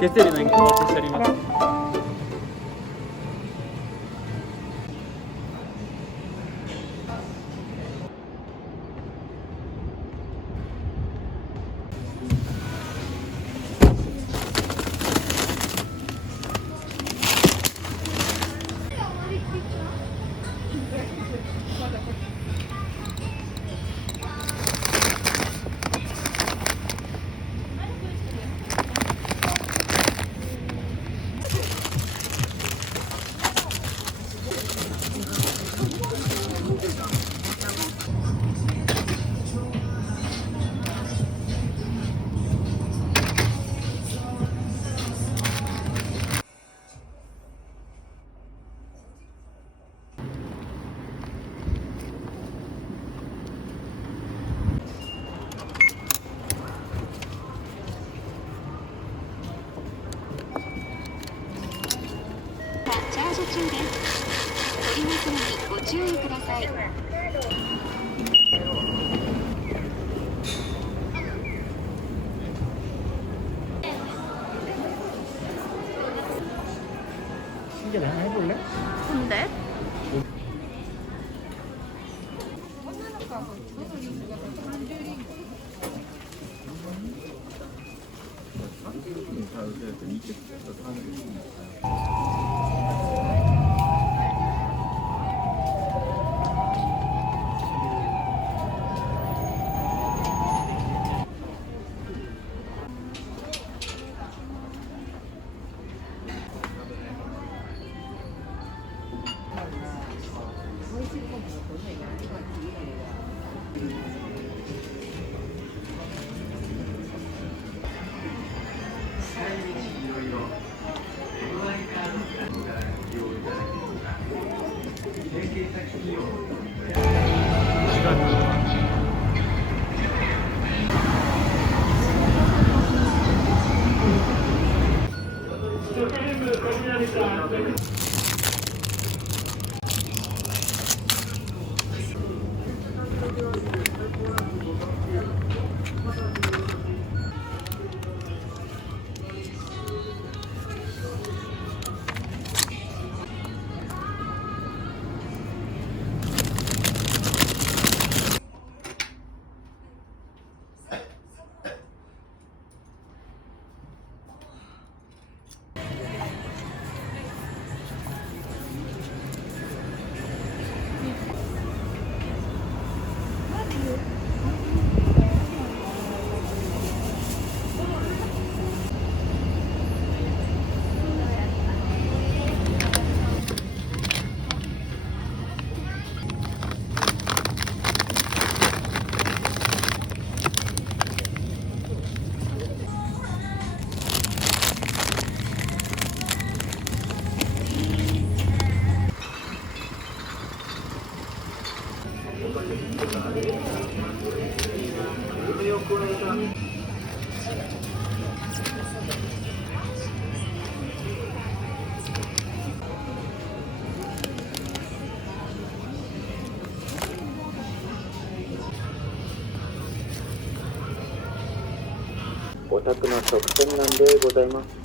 月曜日の演劇お待ちしております。りますのにご注意ください。 뭐お宅の直線なんでございます。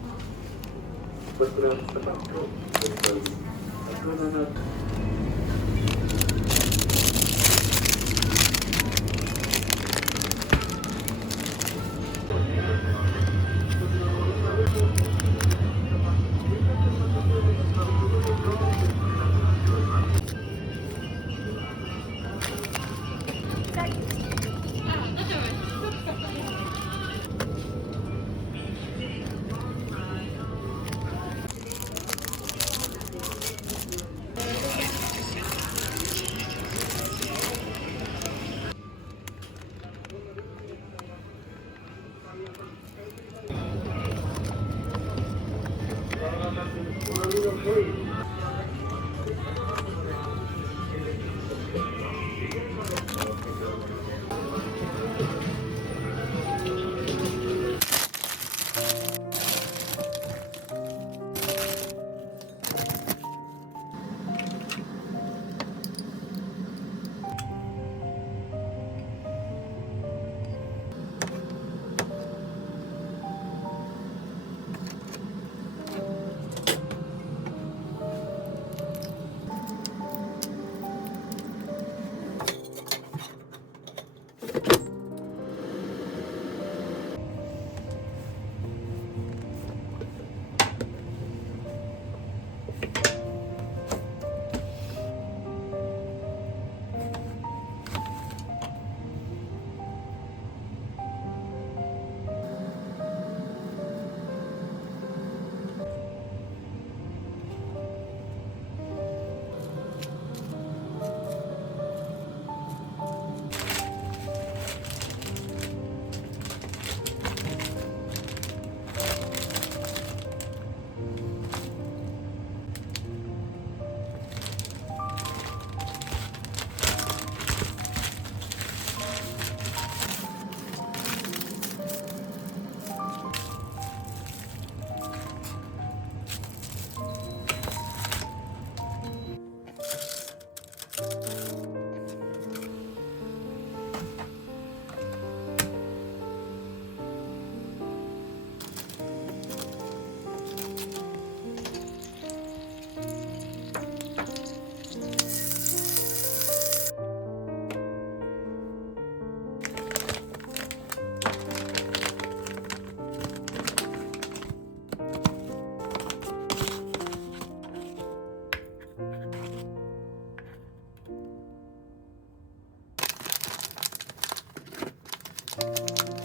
ち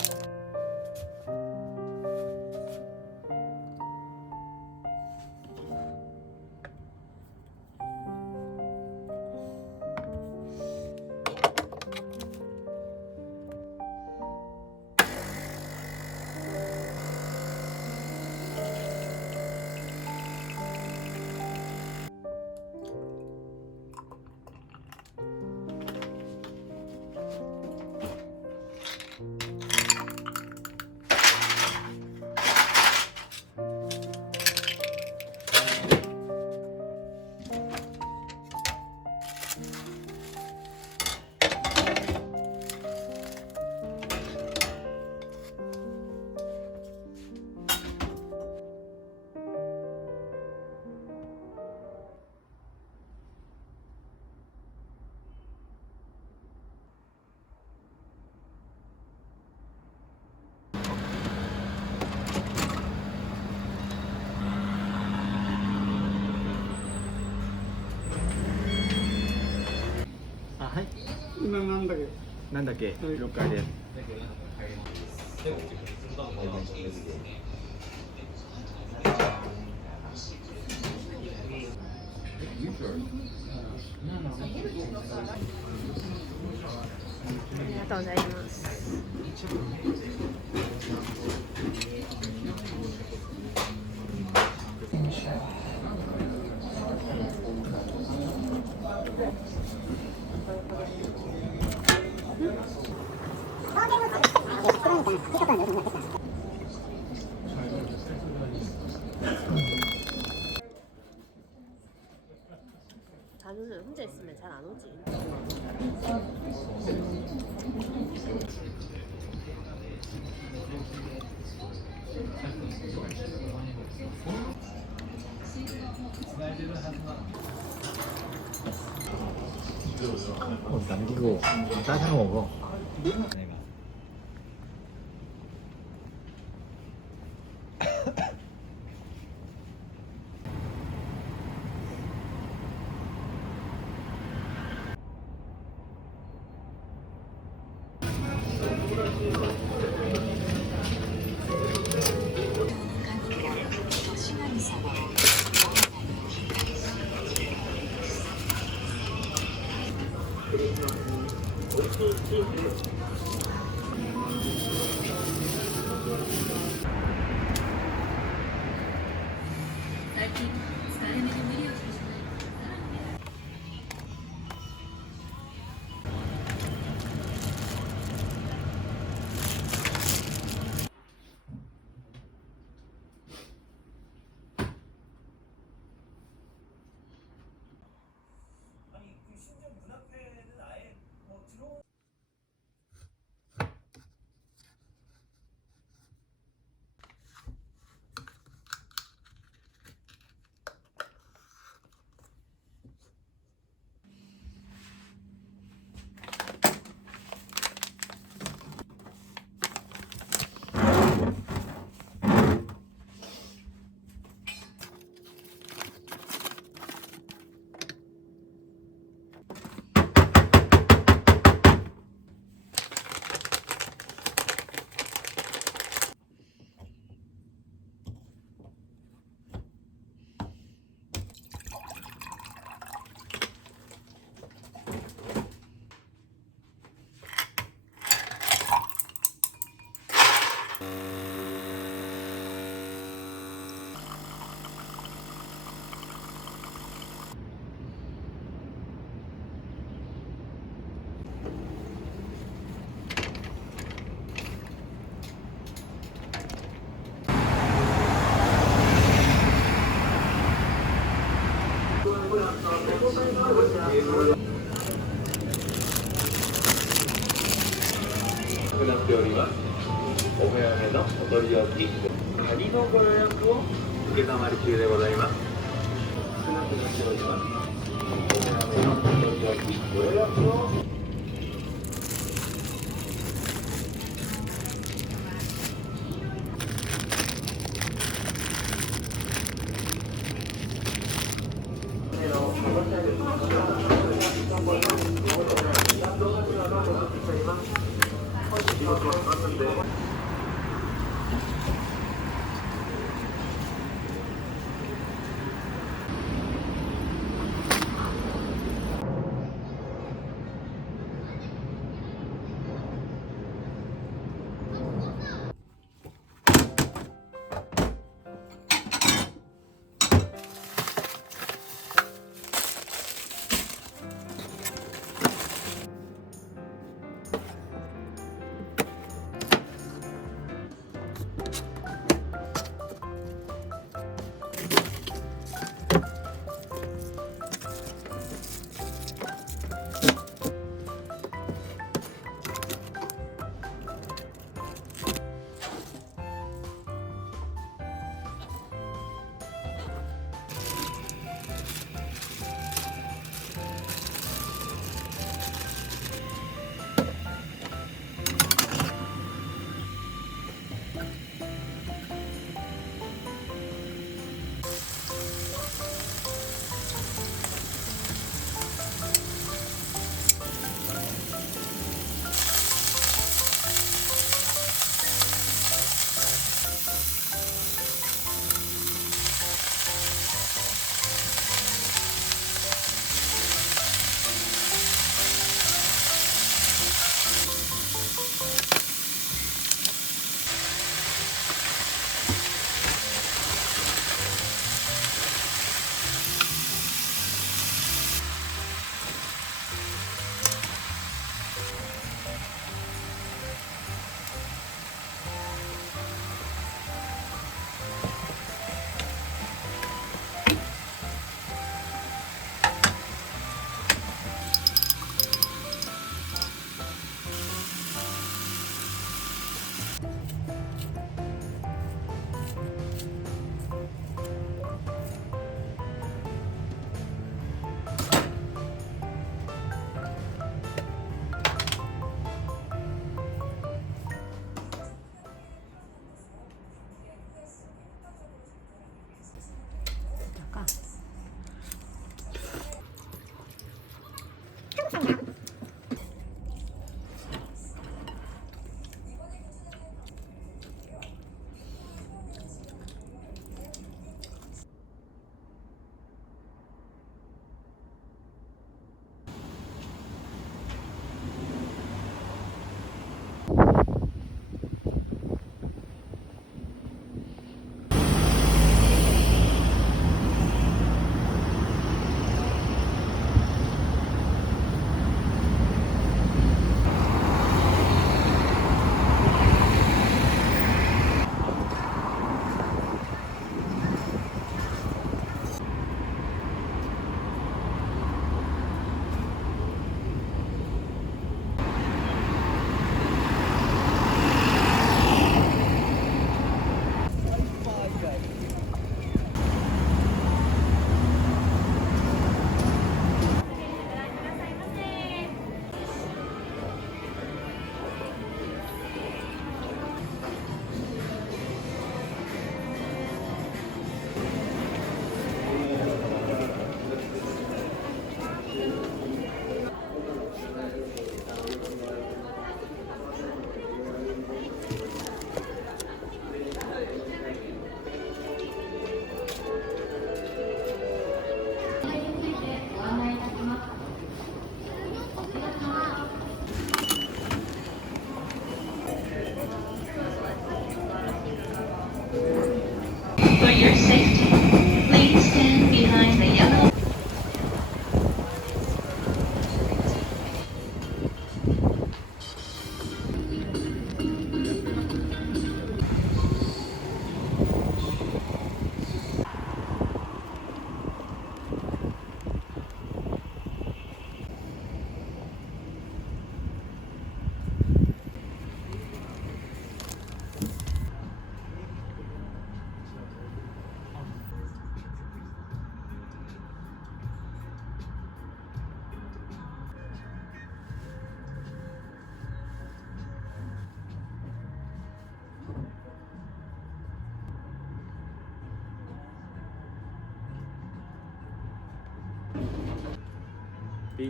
今なんだけ？どなんだっけ？はい。了解です。ありがとうございます。 자주는 혼자 있으면 잘 안 오지. 어, 남기고 짜장 먹어 くなっております。お部屋へのお取り置き仮のご予約を受けたまり中でございます。少なくなっております。お部屋へのお取り置きご予約を 이것저것 봤는데.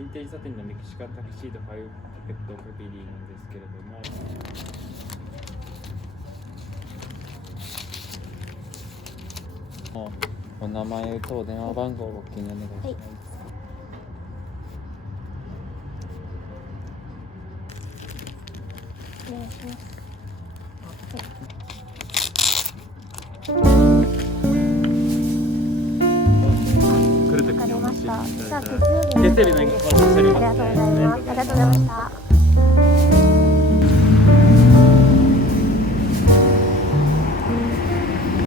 ヴィンテージサテンのメキシカンタキシードファイブポケットファビリーなんですけれどもお名前とお電話番号をご記入お願いします、はいお願いします。来るときわかりました。じゃあた月曜日に月曜日のありがとうございます。ありがとうございました。